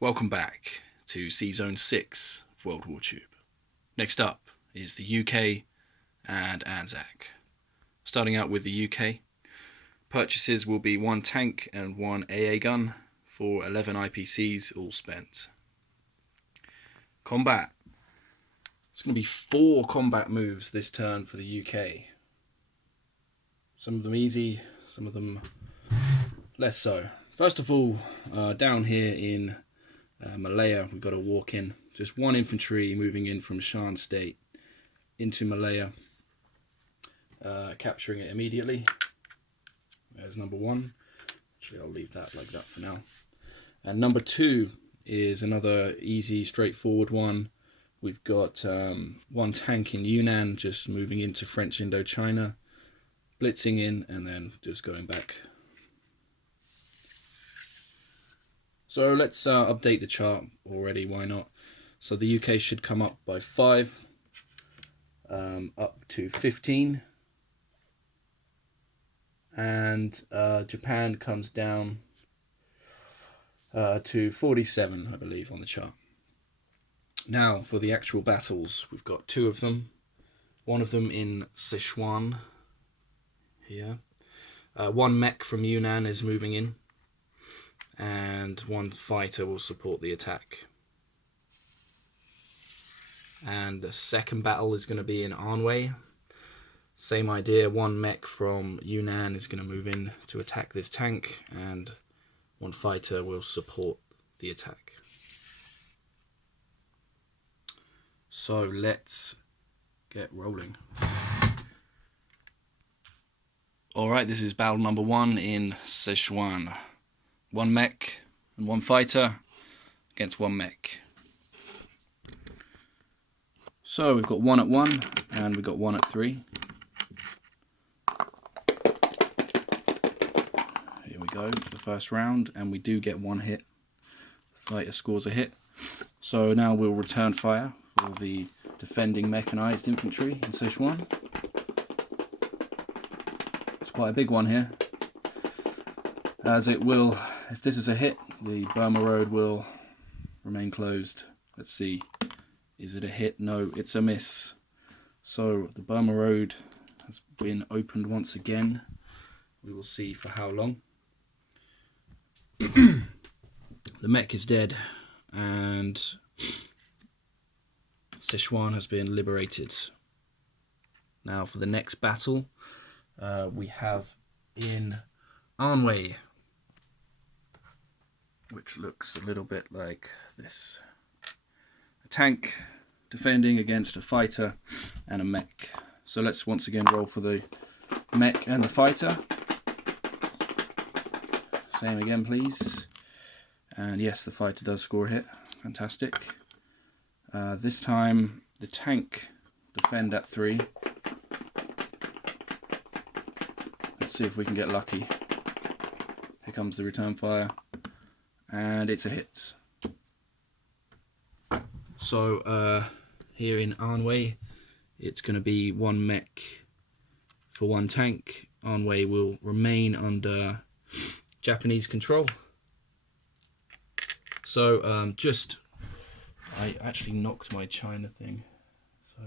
Welcome back to sz6 of WWTube. Next up is the UK and ANZAC. Starting out with the UK, purchases will be 1 tank and 1 AA gun for 11 IPCs all spent. Combat. It's going to be 4 combat moves this turn for the UK. Some of them easy, some of them less so. First of all, down here in Malaya, we've got a walk in. Just 1 infantry moving in from Shan State into Malaya, capturing it immediately. There's number 1. Actually, I'll leave that like that for now. And number 2 is another easy, straightforward one. We've got 1 tank in Yunnan, just moving into French Indochina, blitzing in, and then just going back. So let's update the chart already, why not? So the UK should come up by 5, up to 15. And Japan comes down to 47, I believe, on the chart. Now, for the actual battles, we've got 2 of them. One of them in Sichuan, here. 1 mech from Yunnan is moving in, and 1 fighter will support the attack. And the second battle is going to be in Anhui. Same idea, 1 mech from Yunnan is going to move in to attack this tank, and 1 fighter will support the attack. So let's get rolling. Alright, this is battle number 1 in Sichuan. 1 mech and 1 fighter against 1 mech. So we've got 1 at 1 and we've got 1 at 3. Here we go for the first round, and we do get 1 hit. Fighter scores a hit. So now we'll return fire for the defending mechanized infantry in Sichuan. It's quite a big one here, as it will, if this is a hit, the Burma Road will remain closed. Let's see, is it a hit? No, it's a miss. So the Burma Road has been opened once again. We will see for how long. The mech is dead, and Sichuan has been liberated. Now for the next battle, we have in Anhui, which looks a little bit like this. A tank defending against a fighter and a mech. So let's once again roll for the mech and the fighter. Same again, please. And yes, the fighter does score a hit. Fantastic. This time the tank defend at 3. Let's see if we can get lucky. Here comes the return fire, and it's a hit. So here in Anhui, it's going to be 1 mech for 1 tank. Anhui will remain under Japanese control. So I actually knocked my China thing. So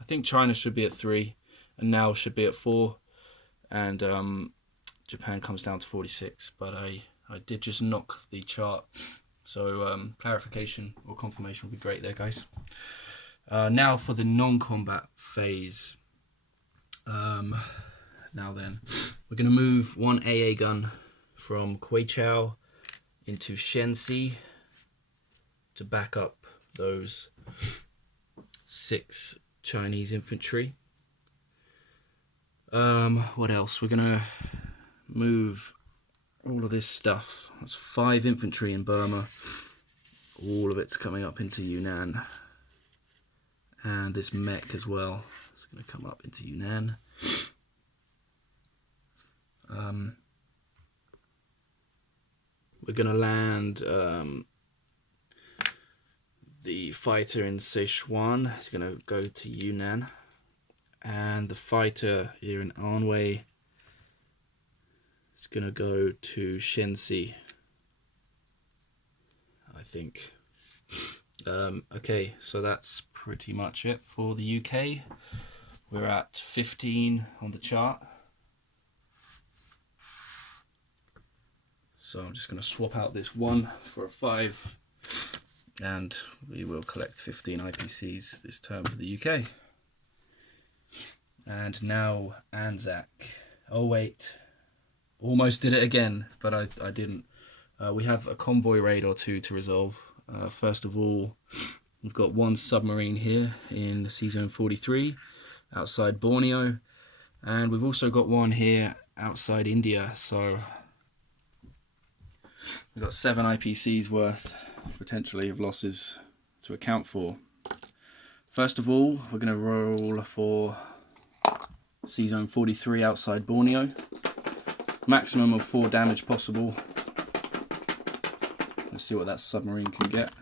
I think China should be at 3, and now should be at 4, and Japan comes down to 46. But I did just knock the chart. So clarification or confirmation would be great there, guys. Now for the non-combat phase. Now then, we're going to move 1 AA gun from Kweichow into Shenxi to back up those 6 Chinese infantry. What else? We're going to move all of this stuff. That's 5 infantry in Burma. All of it's coming up into Yunnan. And this mech as well. It's going to come up into Yunnan. We're going to land the fighter in Sichuan. It's going to go to Yunnan. And the fighter here in Anhui is going to go to Shenxi. I think. Okay, so that's pretty much it for the UK. We're at 15 on the chart. So I'm just going to swap out this 1 for a 5, and we will collect 15 IPCs this term for the UK. And now ANZAC. Oh wait, almost did it again, but I didn't. We have a convoy raid or two to resolve. First of all, we've got one submarine here in C-Zone 43 outside Borneo, and we've also got one here outside India. So we've got 7 IPCs worth potentially of losses to account for. First of all, we're going to roll for C-Zone 43 outside Borneo. Maximum of 4 damage possible. Let's see what that submarine can get.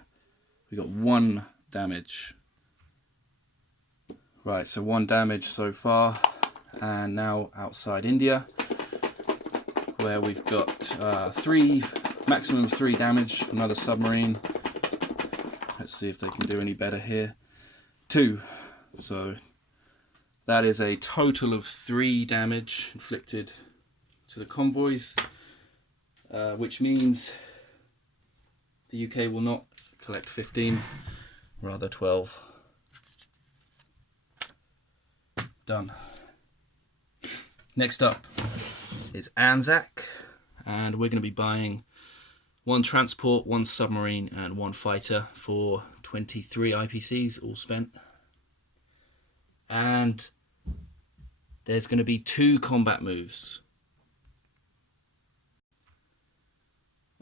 We got 1 damage. Right, so 1 damage so far. And now outside India, where we've got 3, maximum of 3 damage, another submarine. Let's see if they can do any better here. 2. So that is a total of 3 damage inflicted to the convoys, which means the UK will not collect 15, rather 12. Done. Next up is ANZAC, and we're going to be buying 1 transport, 1 submarine and 1 fighter for 23 IPCs, all spent. And there's going to be 2 combat moves.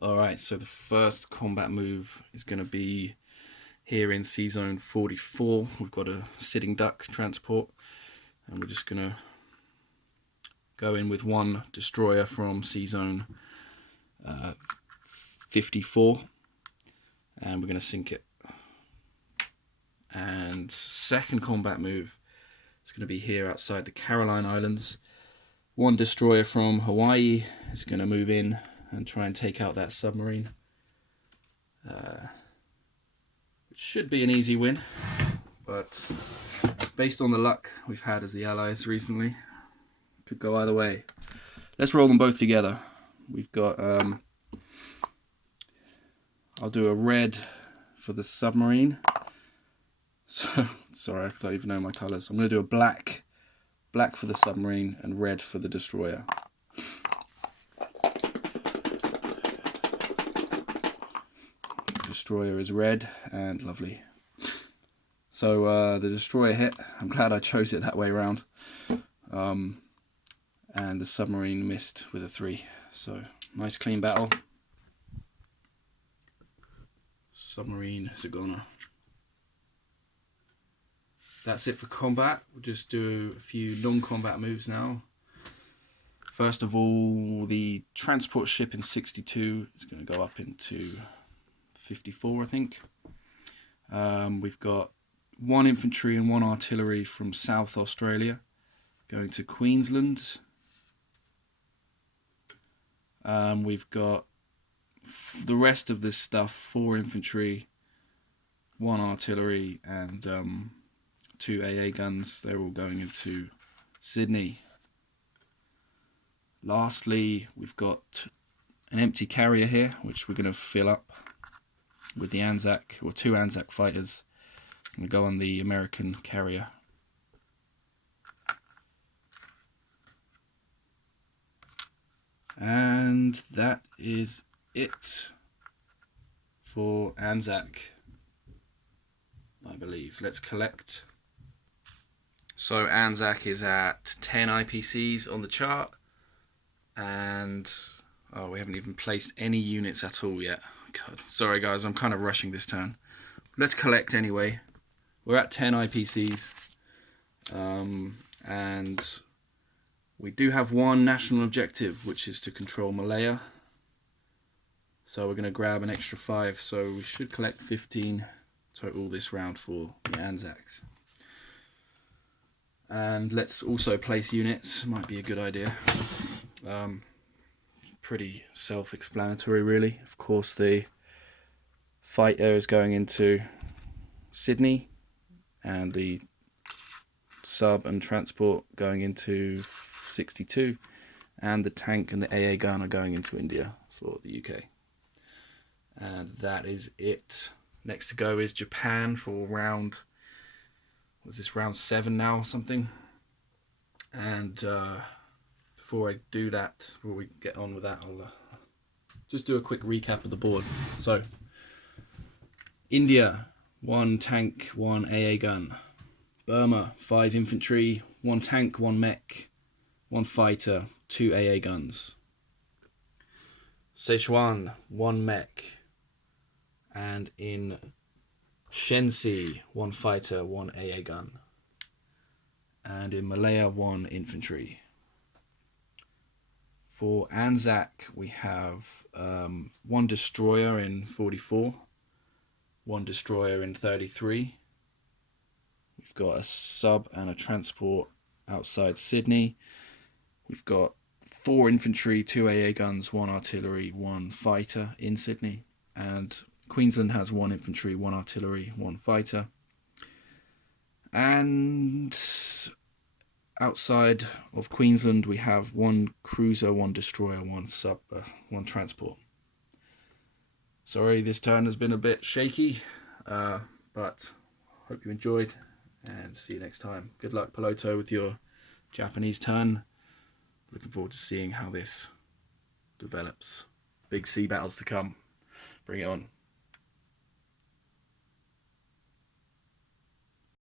Alright, so the first combat move is going to be here in C-Zone 44. We've got a sitting duck transport, and we're just going to go in with 1 destroyer from C-Zone 54, and we're going to sink it. And second combat move is going to be here outside the Caroline Islands. 1 destroyer from Hawaii is going to move in and try and take out that submarine. It should be an easy win, but based on the luck we've had as the Allies recently, could go either way. Let's roll them both together. We've got, I'll do a red for the submarine. So, sorry, I don't even know my colours. I'm going to do a black for the submarine and red for the destroyer. Destroyer is red, and lovely. So the destroyer hit. I'm glad I chose it that way around. And the submarine missed with a 3. So nice clean battle. Submarine is a goner. That's it for combat. We'll just do a few non-combat moves now. First of all, the transport ship in 62 is going to go up into 54, I think. We've got 1 infantry and 1 artillery from South Australia going to Queensland. We've got the rest of this stuff, 4 infantry, 1 artillery and 2 AA guns. They're all going into Sydney. Lastly, we've got an empty carrier here, which we're going to fill up with the ANZAC, or 2 ANZAC fighters. I'm going to go on the American carrier. And that is it for ANZAC, I believe. Let's collect. So ANZAC is at 10 IPCs on the chart, and oh, we haven't even placed any units at all yet. God, sorry guys, I'm kind of rushing this turn. Let's collect anyway. We're at 10 IPCs, and we do have 1 national objective, which is to control Malaya. So we're going to grab an extra 5, so we should collect 15 total this round for the ANZACs. And let's also place units, might be a good idea. Pretty self-explanatory really. Of course the fighter is going into Sydney, and the sub and transport going into 62, and the tank and the AA gun are going into India for the UK. And that is it. Next to go is Japan for round, was this round 7 now or something? And before I do that, before we get on with that, I'll just do a quick recap of the board. So, India, 1 tank, 1 AA gun. Burma, 5 infantry, 1 tank, 1 mech, 1 fighter, 2 AA guns. Sichuan, 1 mech. And in Shensi, 1 fighter, 1 AA gun. And in Malaya, 1 infantry. For ANZAC, we have 1 destroyer in 44, 1 destroyer in 33. We've got a sub and a transport outside Sydney. We've got 4 infantry, 2 AA guns, 1 artillery, 1 fighter in Sydney. And Queensland has 1 infantry, 1 artillery, 1 fighter. And outside of Queensland, we have 1 cruiser, 1 destroyer, 1 sub, 1 transport. Sorry, this turn has been a bit shaky, but hope you enjoyed, and see you next time. Good luck, Piloto, with your Japanese turn. Looking forward to seeing how this develops. Big sea battles to come. Bring it on.